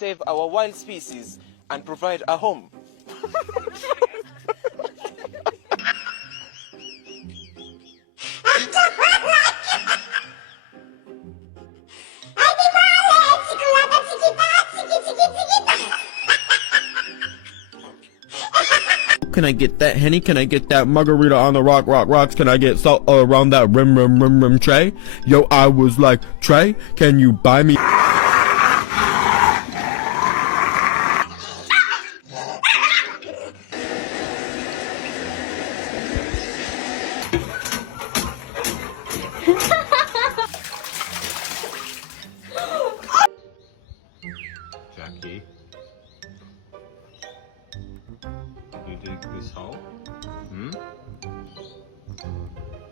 save our wild species, and provide a home. Can I get that Henny? Can I get that margarita on the rocks? Can I get salt around that rim tray? Yo, I was like, Trey, can you buy me?